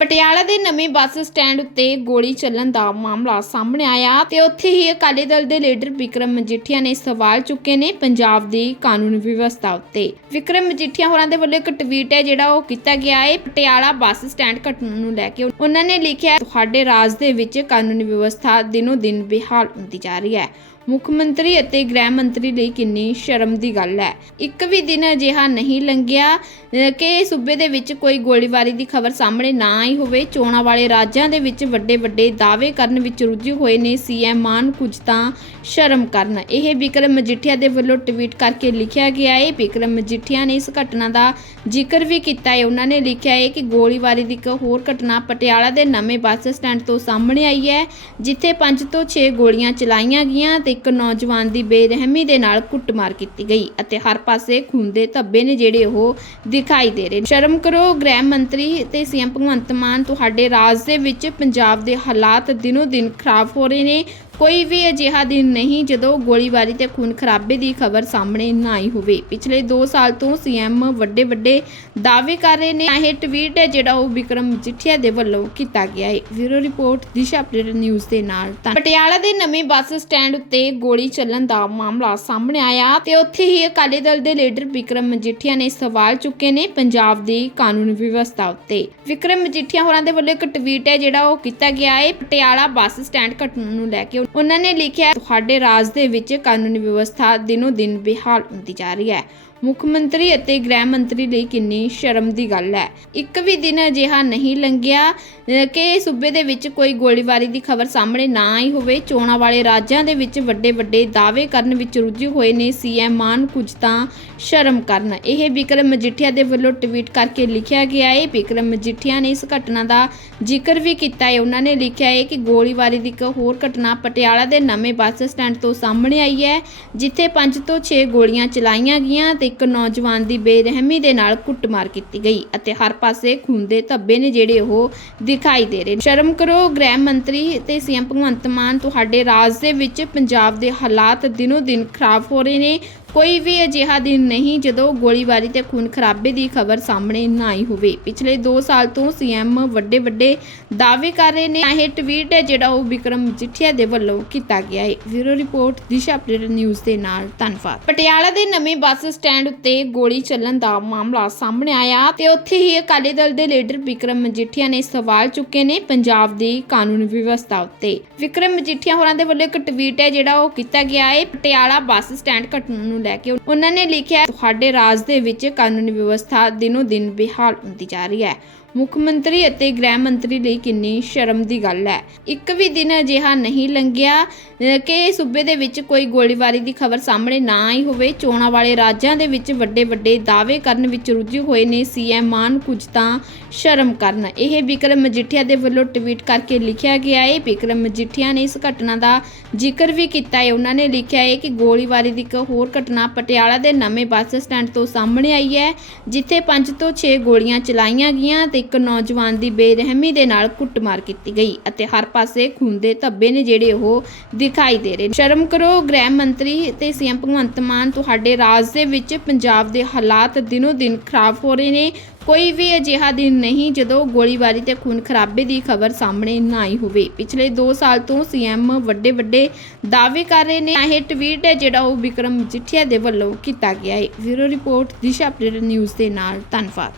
ਪਟਿਆਲਾ ਦੇ ਨਵੇਂ bus stand ਉੱਤੇ ਗੋਲੀ ਚੱਲਣ ਦਾ ਮਾਮਲਾ ਸਾਹਮਣੇ ਆਇਆ ਤੇ ਉੱਥੇ ਹੀ ਅਕਾਲੀ ਦਲ ਦੇ ਲੀਡਰ ਵਿਕਰਮ ਮਜੀਠੀਆ ਨੇ ਸਵਾਲ ਚੁੱਕੇ ਨੇ ਪੰਜਾਬ ਦੀ ਕਾਨੂੰਨ ਵਿਵਸਥਾ ਉੱਤੇ। ਵਿਕਰਮ ਮਜੀਠੀਆ ਹੋਰਾਂ ਦੇ ਵੱਲੋਂ ਇੱਕ ਟਵੀਟ ਹੈ ਜਿਹੜਾ ਉਹ ਕੀਤਾ ਗਿਆ ਹੈ, ਪਟਿਆਲਾ ਬੱਸ ਸਟੈਂਡ ਘਟਨਾ ਨੂੰ ਲੈ ਕੇ। ਉਹਨਾਂ ਨੇ ਲਿਖਿਆ, ਤੁਹਾਡੇ ਰਾਜ ਦੇ ਵਿੱਚ ਕਾਨੂੰਨ ਵਿਵਸਥਾ ਦਿਨੋ ਦਿਨ ਬੇਹਾਲ ਹੁੰਦੀ ਜਾ ਰਹੀ ਹੈ। ਮੁੱਖ ਮੰਤਰੀ ਅਤੇ ਗ੍ਰਹਿ ਮੰਤਰੀ ਲਈ ਕਿੰਨੀ ਸ਼ਰਮ ਦੀ ਗੱਲ ਹੈ। ਇੱਕ ਵੀ ਦਿਨ ਅਜਿਹਾ ਨਹੀਂ ਲੰਘਿਆ ਕਿ ਸੂਬੇ ਦੇ ਵਿੱਚ ਕੋਈ ਗੋਲੀਬਾਰੀ ਦੀ ਖਬਰ ਸਾਹਮਣੇ ਨਾ ਆਈ ਹੋਵੇ। ਚੋਣਾਂ ਵਾਲੇ ਰਾਜਾਂ ਦੇ ਵਿੱਚ ਵੱਡੇ ਵੱਡੇ ਦਾਅਵੇ ਕਰਨ ਵਿੱਚ ਰੁੱਝੇ ਹੋਏ ਨੇ ਸੀਐਮ ਮਾਨ, ਕੁਝ ਤਾਂ ਸ਼ਰਮ ਕਰਨ। ਇਹ ਵਿਕਰਮ ਮਜੀਠੀਆ ਦੇ ਵੱਲੋਂ ਟਵੀਟ ਕਰਕੇ ਲਿਖਿਆ ਗਿਆ ਹੈ। ਵਿਕਰਮ ਮਜੀਠੀਆ ਨੇ ਇਸ ਘਟਨਾ ਦਾ ਜ਼ਿਕਰ ਵੀ ਕੀਤਾ ਹੈ। ਉਹਨਾਂ ਨੇ ਲਿਖਿਆ ਹੈ ਕਿ ਗੋਲੀਬਾਰੀ ਦੀ ਇੱਕ ਹੋਰ ਘਟਨਾ ਪਟਿਆਲਾ ਦੇ ਨਵੇਂ ਬੱਸ ਸਟੈਂਡ ਤੋਂ ਸਾਹਮਣੇ ਆਈ ਹੈ, ਜਿੱਥੇ 5 ਤੋਂ 6 ਗੋਲੀਆਂ ਚਲਾਈਆਂ ਗਈਆਂ ਤੇ ਇੱਕ ਨੌਜਵਾਨ ਦੀ ਬੇਰਹਿਮੀ ਦੇ ਨਾਲ ਕੁੱਟਮਾਰ ਕੀਤੀ ਗਈ ਅਤੇ ਹਰ ਪਾਸੇ ਖੂਨ ਦੇ ਧੱਬੇ ਨੇ ਜਿਹੜੇ ਉਹ ਦਿਖਾਈ ਦੇ ਰਹੇ ਸ਼ਰਮ ਕਰੋ, ਗ੍ਰਹਿ ਮੰਤਰੀ ਤੇ ਸੀਐਮ ਭਗਵੰਤ ਮਾਨ, ਤੁਹਾਡੇ ਰਾਜ ਦੇ ਵਿੱਚ ਪੰਜਾਬ ਦੇ ਹਾਲਾਤ ਦਿਨੋ ਦਿਨ ਖਰਾਬ ਹੋ ਰਹੇ ਨੇ। ਕੋਈ ਵੀ ਅਜਿਹਾ ਦਿਨ ਨਹੀਂ ਜਦੋਂ ਗੋਲੀਬਾਰੀ ਤੇ ਖੂਨ ਖਰਾਬੇ ਦੀ ਖਬਰ ਸਾਹਮਣੇ ਨਾ ਆਈ ਹੋਵੇ। ਪਿਛਲੇ 2 ਸਾਲ ਤੋਂ ਸੀਐਮ ਵੱਡੇ ਵੱਡੇ ਦਾਅਵੇ ਕਰ ਰਹੇ ਨੇ। ਇਹ ਟਵੀਟ ਹੈ ਜਿਹੜਾ ਉਹ ਵਿਕਰਮ ਮਜੀਠੀਆ ਦੇ ਵੱਲੋਂ ਕੀਤਾ ਗਿਆ ਹੈ। Bureau report, Disha update news ਦੇ ਨਾਲ। ਪਟਿਆਲਾ ਦੇ ਨਵੇਂ ਬੱਸ ਸਟੈਂਡ ਉੱਤੇ ਗੋਲੀ ਚੱਲਣ ਦਾ ਮਾਮਲਾ ਸਾਹਮਣੇ ਆਇਆ ਤੇ ਉੱਥੇ ਹੀ ਅਕਾਲੀ ਦਲ ਦੇ ਲੀਡਰ ਵਿਕਰਮ ਮਜੀਠੀਆ ਨੇ ਸਵਾਲ ਚੁੱਕੇ ਨੇ ਪੰਜਾਬ ਦੀ ਕਾਨੂੰਨ ਵਿਵਸਥਾ ਉੱਤੇ। ਵਿਕਰਮ ਮਜੀਠੀਆ ਹੋਰਾਂ ਦੇ ਵੱਲੋਂ ਇੱਕ ਟਵੀਟ ਹੈ ਜਿਹੜਾ ਉਹ ਕੀਤਾ ਗਿਆ ਹੈ। ਪਟਿਆਲਾ ਬੱਸ ਸਟੈਂਡ ਘਟਨਾ ਨੂੰ ਲੈ ਕੇ ਉਹਨਾਂ ਨੇ ਲਿਖਿਆ ਤੁਹਾਡੇ ਰਾਜ ਦੇ ਵਿੱਚ ਕਾਨੂੰਨ ਵਿਵਸਥਾ ਦਿਨੋ ਦਿਨ ਬੇਹਾਲ ਹੁੰਦੀ ਜਾ ਰਹੀ ਹੈ। ਮੁੱਖ ਮੰਤਰੀ ਅਤੇ ਗ੍ਰਹਿ ਮੰਤਰੀ ਲਈ ਕਿੰਨੀ ਸ਼ਰਮ ਦੀ ਗੱਲ ਹੈ। ਇੱਕ ਵੀ ਦਿਨ ਅਜਿਹਾ ਨਹੀਂ ਲੰਘਿਆ ਕਿ ਸੂਬੇ ਦੇ ਵਿੱਚ ਕੋਈ ਗੋਲੀਬਾਰੀ ਦੀ ਖਬਰ ਸਾਹਮਣੇ ਨਾ ਆਈ ਹੋਵੇ। ਚੋਣਾਂ ਵਾਲੇ ਰਾਜਾਂ ਦੇ ਵਿੱਚ ਵੱਡੇ ਵੱਡੇ ਦਾਅਵੇ ਕਰਨ ਵਿੱਚ ਰੁੱਝੇ ਹੋਏ ਨੇ ਸੀਐਮ ਮਾਨ, ਕੁਝ ਤਾਂ ਸ਼ਰਮ ਕਰਨ। ਇਹ ਵਿਕਰਮ ਮਜੀਠੀਆ ਦੇ ਵੱਲੋਂ ਟਵੀਟ ਕਰਕੇ ਲਿਖਿਆ ਗਿਆ ਹੈ ਵਿਕਰਮ ਮਜੀਠੀਆ ਨੇ ਇਸ ਘਟਨਾ ਦਾ ਜ਼ਿਕਰ ਵੀ ਕੀਤਾ ਹੈ ਉਹਨਾਂ ਨੇ ਲਿਖਿਆ ਹੈ ਕਿ ਗੋਲੀਬਾਰੀ ਦੀ ਇੱਕ ਹੋਰ ਘਟਨਾ ਪਟਿਆਲਾ ਦੇ ਨਵੇਂ ਬੱਸ ਸਟੈਂਡ ਤੋਂ ਸਾਹਮਣੇ ਆਈ ਹੈ, ਜਿੱਥੇ 5 ਤੋਂ 6 ਗੋਲੀਆਂ ਚਲਾਈਆਂ ਗਈਆਂ ਤੇ ਇੱਕ ਨੌਜਵਾਨ ਦੀ ਬੇਰਹਿਮੀ ਦੇ ਨਾਲ ਕੁੱਟਮਾਰ ਕੀਤੀ ਗਈ ਅਤੇ ਹਰ ਪਾਸੇ ਖੂਨ ਦੇ ਧੱਬੇ ਨੇ ਜਿਹੜੇ ਉਹ ਦਿਖਾਈ ਦੇ ਰਹੇ ਸ਼ਰਮ ਕਰੋ, ਗ੍ਰਹਿ ਮੰਤਰੀ ਤੇ ਸੀਐਮ ਭਗਵੰਤ ਮਾਨ, ਤੁਹਾਡੇ ਰਾਜ ਦੇ ਵਿੱਚ ਪੰਜਾਬ ਦੇ ਹਾਲਾਤ ਦਿਨੋ ਦਿਨ ਖਰਾਬ ਹੋ ਰਹੇ ਨੇ। ਕੋਈ ਵੀ ਅਜਿਹਾ ਦਿਨ ਨਹੀਂ ਜਦੋਂ ਗੋਲੀਬਾਰੀ ਤੇ ਖੂਨ ਖਰਾਬੇ ਦੀ ਖਬਰ ਸਾਹਮਣੇ ਨਾ ਆਈ ਹੋਵੇ। ਪਿਛਲੇ 2 ਸਾਲ ਤੋਂ ਸੀਐਮ ਵੱਡੇ ਵੱਡੇ ਦਾਅਵੇ ਕਰ ਰਹੇ ਨੇ। ਇਹ ਟਵੀਟ ਹੈ ਜਿਹੜਾ ਉਹ ਵਿਕਰਮ ਮਜੀਠੀਆ ਦੇ ਵੱਲੋਂ ਕੀਤਾ ਗਿਆ ਹੈ। Bureau report, Disha update news ਦੇ ਨਾਲ ਧੰਨਵਾਦ। ਪਟਿਆਲਾ ਦੇ ਨਵੇਂ ਬੱਸ ਸਟੈਂਡ ਉੱਤੇ ਗੋਲੀ ਚੱਲਣ ਦਾ ਮਾਮਲਾ ਸਾਹਮਣੇ ਆਇਆ ਤੇ ਉੱਥੇ ਹੀ ਅਕਾਲੀ ਦਲ ਦੇ ਲੀਡਰ ਵਿਕਰਮ ਮਜੀਠੀਆ ਨੇ ਸਵਾਲ ਚੁੱਕੇ ਨੇ ਪੰਜਾਬ ਦੀ ਕਾਨੂੰਨ ਵਿਵਸਥਾ ਉੱਤੇ। ਵਿਕਰਮ ਮਜੀਠੀਆ ਹੋਰਾਂ ਦੇ ਵੱਲੋਂ ਇੱਕ ਟਵੀਟ ਹੈ ਜਿਹੜਾ ਉਹ ਕੀਤਾ ਗਿਆ ਹੈ। ਪਟਿਆਲਾ ਬੱਸ ਸਟੈਂਡ ਘਟਨਾ ਨੂੰ ਲੈ ਕੇ ਉਹਨਾਂ ਨੇ ਲਿਖਿਆ ਤੁਹਾਡੇ ਰਾਜ ਦੇ ਵਿੱਚ ਕਾਨੂੰਨੀ ਵਿਵਸਥਾ ਦਿਨੋ ਦਿਨ ਬੇਹਾਲ ਹੁੰਦੀ ਜਾ ਰਹੀ ਹੈ। ਮੁੱਖ ਮੰਤਰੀ ਅਤੇ ਗ੍ਰਹਿ ਮੰਤਰੀ ਲਈ ਕਿੰਨੀ ਸ਼ਰਮ ਦੀ ਗੱਲ ਹੈ। ਇੱਕ ਵੀ ਦਿਨ ਅਜਿਹਾ ਨਹੀਂ ਲੰਘਿਆ ਕਿ ਸੂਬੇ ਦੇ ਵਿੱਚ ਕੋਈ ਗੋਲੀਬਾਰੀ ਦੀ ਖਬਰ ਸਾਹਮਣੇ ਨਾ ਆਈ ਹੋਵੇ। ਚੋਣਾਂ ਵਾਲੇ ਰਾਜਾਂ ਦੇ ਵਿੱਚ ਵੱਡੇ ਵੱਡੇ ਦਾਅਵੇ ਕਰਨ ਵਿੱਚ ਰੁੱਝੇ ਹੋਏ ਨੇ ਸੀਐਮ ਮਾਨ, ਕੁਝ ਤਾਂ ਸ਼ਰਮ ਕਰਨ। ਇਹ ਵਿਕਰਮ ਮਜੀਠੀਆ ਦੇ ਵੱਲੋਂ ਟਵੀਟ ਕਰਕੇ ਲਿਖਿਆ ਗਿਆ ਹੈ, ਵਿਕਰਮ ਮਜੀਠੀਆ ਨੇ ਇਸ ਘਟਨਾ ਦਾ ਜ਼ਿਕਰ ਵੀ ਕੀਤਾ ਹੈ। ਉਹਨਾਂ ਨੇ ਲਿਖਿਆ ਹੈ ਕਿ ਗੋਲੀਬਾਰੀ ਦੀ ਇੱਕ ਹੋਰ ਘਟਨਾ ਪਟਿਆਲਾ ਦੇ ਨਵੇਂ ਬੱਸ ਸਟੈਂਡ ਤੋਂ ਸਾਹਮਣੇ ਆਈ ਹੈ, ਜਿੱਥੇ 5 ਤੋਂ 6 ਗੋਲੀਆਂ ਚਲਾਈਆਂ ਗਈਆਂ ਤੇ ਇੱਕ ਨੌਜਵਾਨ ਦੀ ਬੇਰਹਿਮੀ ਦੇ ਨਾਲ ਕੁੱਟਮਾਰ ਕੀਤੀ ਗਈ ਅਤੇ ਹਰ ਪਾਸੇ ਖੂਨ ਦੇ ਧੱਬੇ ਨੇ ਜਿਹੜੇ ਉਹ ਦਿਖਾਈ ਦੇ ਰਹੇ ਨੇ। ਸ਼ਰਮ ਕਰੋ, ਗ੍ਰਹਿ ਮੰਤਰੀ ਤੇ ਸੀਐਮ ਭਗਵੰਤ ਮਾਨ, ਤੁਹਾਡੇ ਰਾਜ ਦੇ ਵਿੱਚ ਪੰਜਾਬ ਦੇ ਹਾਲਾਤ ਦਿਨੋ ਦਿਨ ਖਰਾਬ ਹੋ ਰਹੇ ਨੇ। ਕੋਈ ਵੀ ਅਜਿਹਾ ਦਿਨ ਨਹੀਂ ਜਦੋਂ ਗੋਲੀਬਾਰੀ ਤੇ ਖੂਨ ਖਰਾਬੇ ਦੀ ਖਬਰ ਸਾਹਮਣੇ ਨਾ ਆਈ ਹੋਵੇ। ਪਿਛਲੇ 2 ਸਾਲ ਤੋਂ ਸੀਐਮ ਵੱਡੇ ਵੱਡੇ ਦਾਅਵੇ ਕਰ ਰਹੇ ਨੇ। ਇਹ ਟਵੀਟ ਹੈ ਜਿਹੜਾ ਉਹ ਵਿਕਰਮ ਮਜੀਠੀਆ ਦੇ ਵੱਲੋਂ ਕੀਤਾ ਗਿਆ ਹੈ। Bureau report, Disha update news ਦੇ ਨਾਲ। ਧੰਨਵਾਦ।